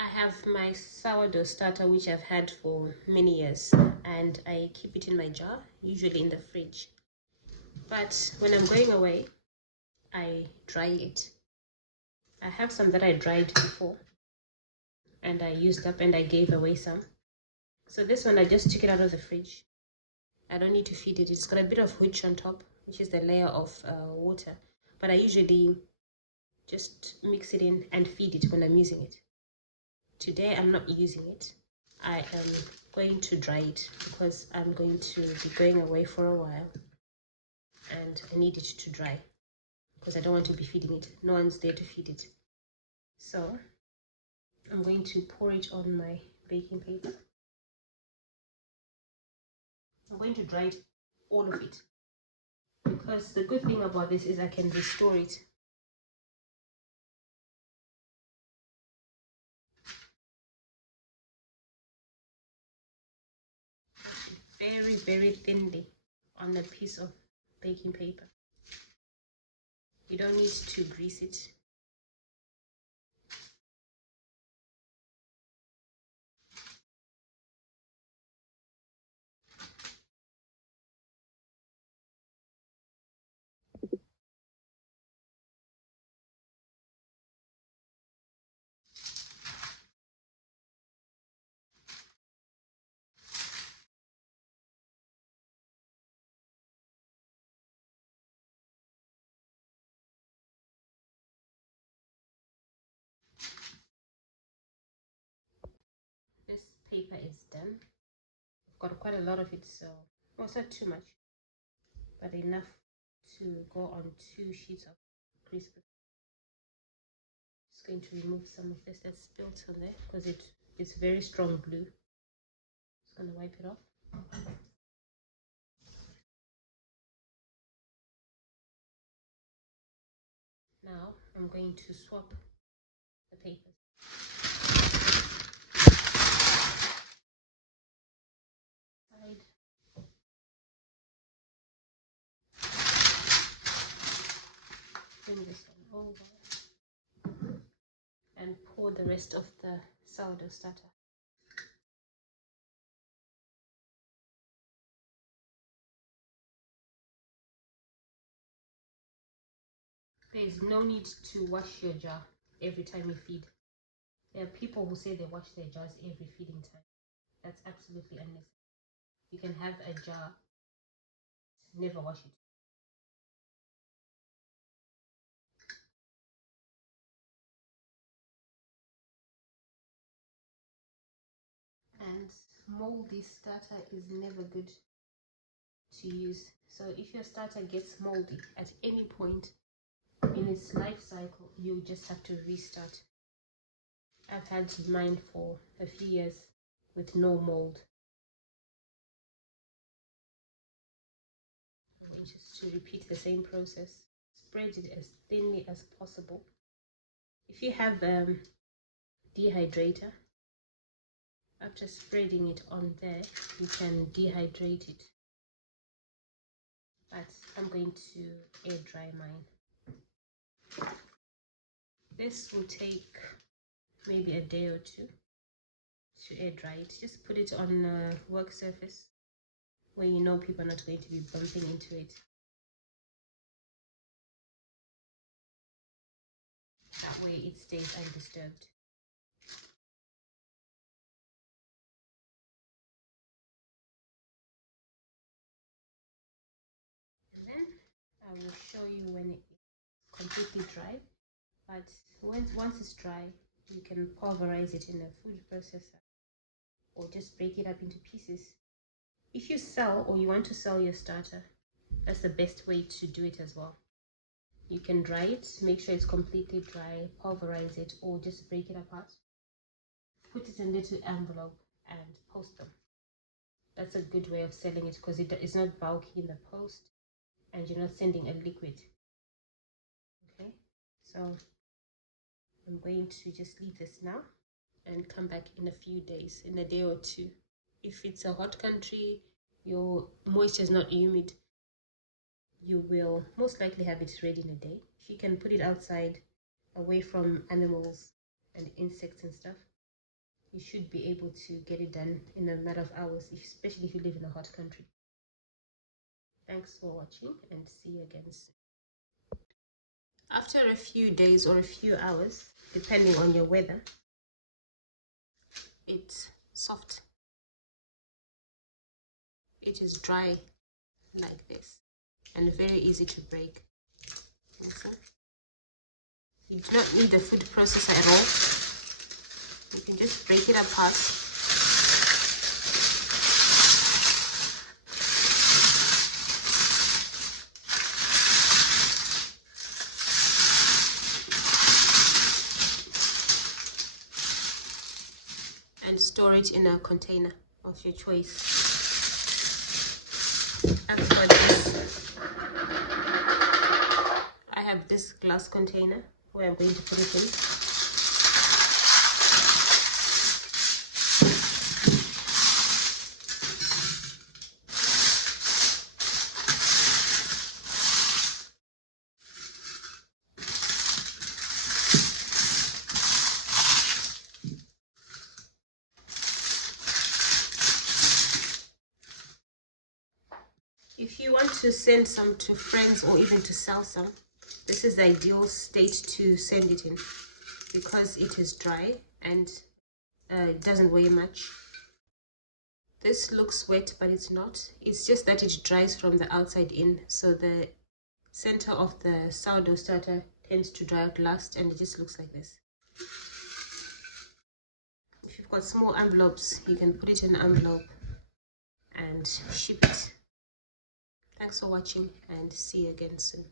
I have my sourdough starter, which I've had for many years, and I keep it in my jar, usually in the fridge. But when I'm going away, I dry it. I have some that I dried before, and I used up and I gave away some. So this one, I just took it out of the fridge. I don't need to feed it. It's got a bit of hooch on top, which is the layer of water. But I usually just mix it in and feed it when I'm using it. Today I'm not using it. I am going to dry it because I'm going to be going away for a while and I need it to dry because I don't want to be feeding it. No one's there to feed it. So I'm going to pour it on my baking paper. I'm going to dry it, all of it, because the good thing about this is I can restore it. Very, very thinly on a piece of baking paper. You don't need to grease it. This paper is done. I've got quite a lot of it, so well, it's not too much, but enough to go on 2 sheets of grease paper. Just going to remove some of this that's spilt on there because it's very strong glue. Just going to wipe it off. Now I'm going to swap the papers. Side. Bring this one over and pour the rest of the sourdough starter. There is no need to wash your jar every time you feed. There are people who say they wash their jars every feeding time. That's absolutely unnecessary. You can have a jar, never wash it. And moldy starter is never good to use. So if your starter gets moldy at any point in its life cycle, you just have to restart. I've had mine for a few years with no mold. I'm going just to repeat the same process. Spread it as thinly as possible. If you have dehydrator, after spreading it on there, you can dehydrate it. But I'm going to air dry mine. This will take maybe a day or two to air dry it. Just put it on a work surface where you know people are not going to be bumping into it. That way it stays undisturbed. And then I will show you when it's completely dry. But once it's dry, you can pulverize it in a food processor or just break it up into pieces. If you sell or you want to sell your starter, that's the best way to do it as well. You can dry it, make sure it's completely dry, pulverize it, or just break it apart. Put it in a little envelope and post them. That's a good way of selling it because it's not bulky in the post and you're not sending a liquid. Okay, so I'm going to just leave this now and come back in a few days, in a day or two. If it's a hot country, your moisture is not humid, you will most likely have it ready in a day. If you can put it outside, away from animals and insects and stuff, you should be able to get it done in a matter of hours, especially if you live in a hot country. Thanks for watching and see you again soon. After a few days or a few hours, depending on your weather, it's soft. It is dry like this and very easy to break. Listen. You do not need a food processor at all. You can just break it apart. And store it in a container of your choice. As for this, I have this glass container where I'm going to put it in. If you want to send some to friends or even to sell some, this is the ideal state to send it in because it is dry and it doesn't weigh much. This looks wet, but it's not. It's just that it dries from the outside in, so the center of the sourdough starter tends to dry out last, and it just looks like this. If you've got small envelopes, you can put it in an envelope and ship it. Thanks for watching and see you again soon.